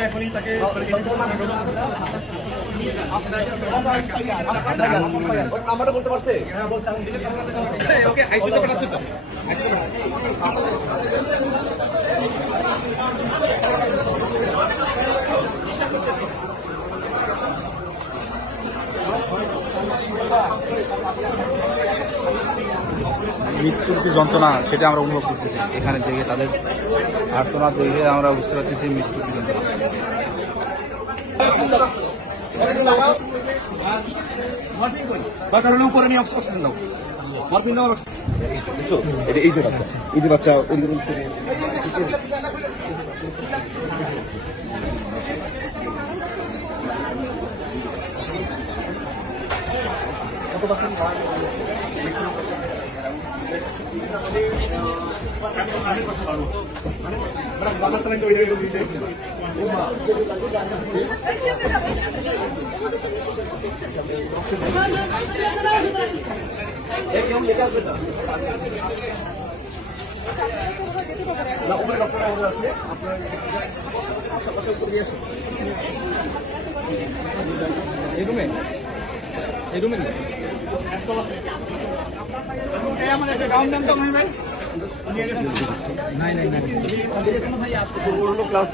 এখনই তাকে আমারটা বলতে পারছে ওকে আইসিতে পাঠাচ্ছে তো মৃত্যুর যে যন্ত্রণা সেটা আমরা অনুভব করতেছি এখানে দেখে তাদের আর্তনাদ দেখে আমরা বুঝতে পারতেছি মৃত্যুর কি যন্ত্রণা। দরকার হলে উপরে নিয়ে অক্সিজেন দাও মরফিন দাও এই যে বাচ্চা এই যে বাচ্চা কত পার্সেন্ট এই রুমে ক্লাস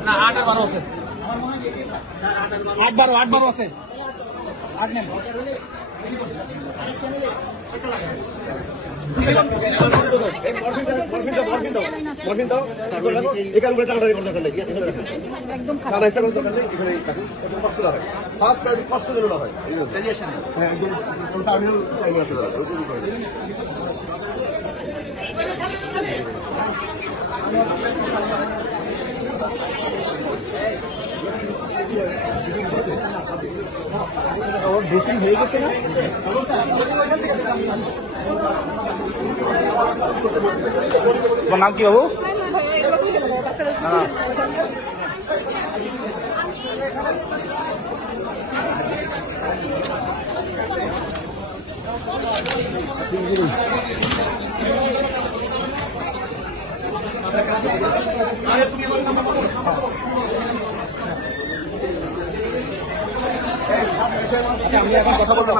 না 8 আর 12 আছে 8 12 আছে 8 নেন মরফিন দাও এখানে উপরে টাকা দরকার নেই একদম কষ্ট লাগে ফার্স্ট প্রায়োরিটি কষ্ট যেন না হয় হ্যাঁ একদম টার্মিনাল টাইম আছে ড্রেসিং হয়ে গেছে না তোমার নাম কি বাবু? আমি এখন কথা বলতে